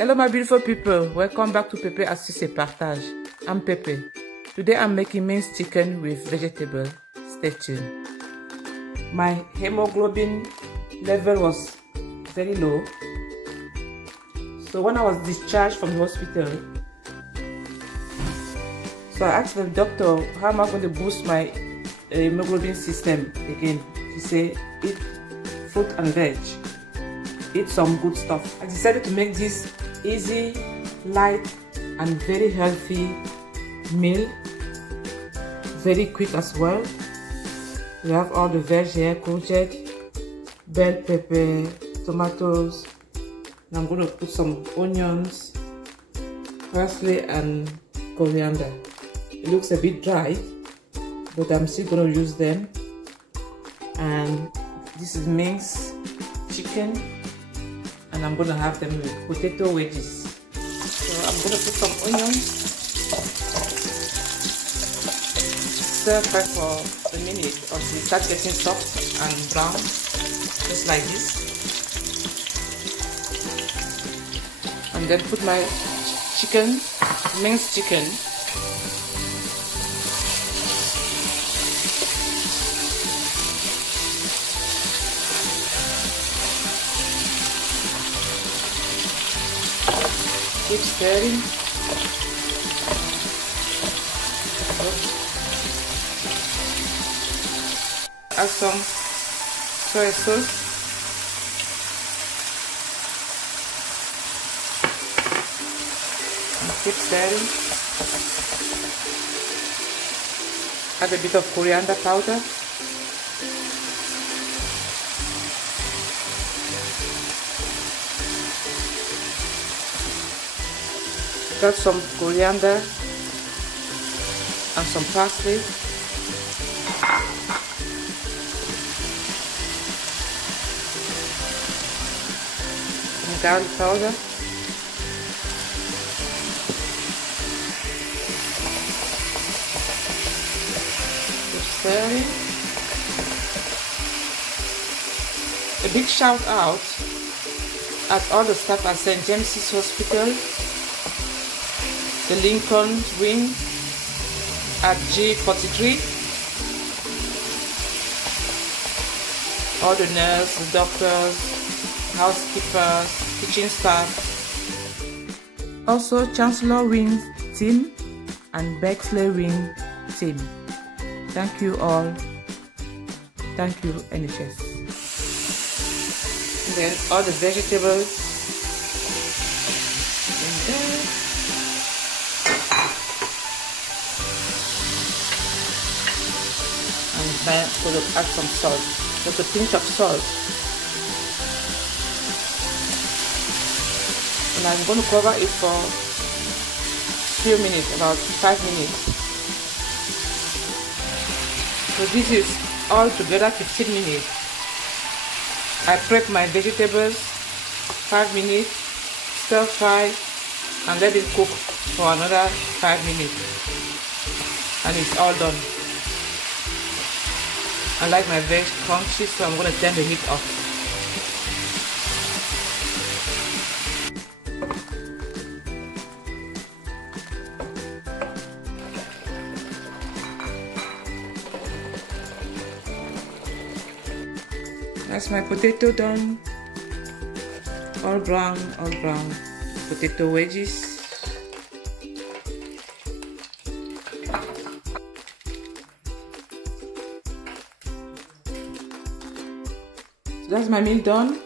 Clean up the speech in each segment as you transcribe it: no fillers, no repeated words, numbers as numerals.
Hello my beautiful people, welcome back to Pepe Astuce et Partage. I'm Pepe. Today I'm making minced chicken with vegetable. Stay tuned. My hemoglobin level was very low. So when I was discharged from the hospital, so I asked the doctor, how am I going to boost my hemoglobin system again? She said, eat fruit and veg. Eat some good stuff. I decided to make this easy, light and very healthy meal. Very quick as well. We have all the veg here, courgette, bell pepper, tomatoes. And I'm going to put some onions, parsley and coriander. It looks a bit dry, but I'm still going to use them. And this is minced chicken, and I'm going to have them with potato wedges. So I'm going to put some onions, stir fry for a minute until it starts getting soft and brown, just like this. And then put my chicken, minced chicken. Keep stirring. Add some soy sauce. And keep stirring. Add a bit of coriander powder. Got some coriander and some parsley. And garlic powder. Just stirring. A big shout out at all the staff at St. James's Hospital, the Lincoln Wing at G43, all the nurses, doctors, housekeepers, kitchen staff, also Chancellor Wing team and Bexley Wing team. Thank you all. Thank you NHS. And then all the vegetables in there. And then I'm going to add some salt, just a pinch of salt. And I'm going to cover it for a few minutes, about 5 minutes. So this is all together 15 minutes. I prep my vegetables, 5 minutes, stir fry and let it cook for another 5 minutes. And it's all done. I like my veg crunchy, so I'm going to turn the heat off. That's my potato done. All brown, potato wedges. That's my meal done.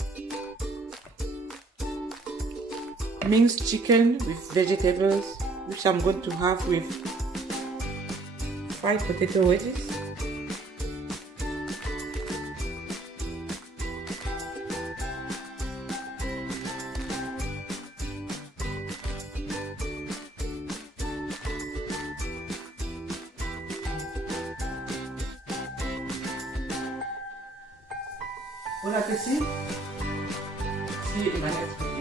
Minced chicken with vegetables, which I'm going to have with fried potato wedges. Bon appétit. See you in my next video.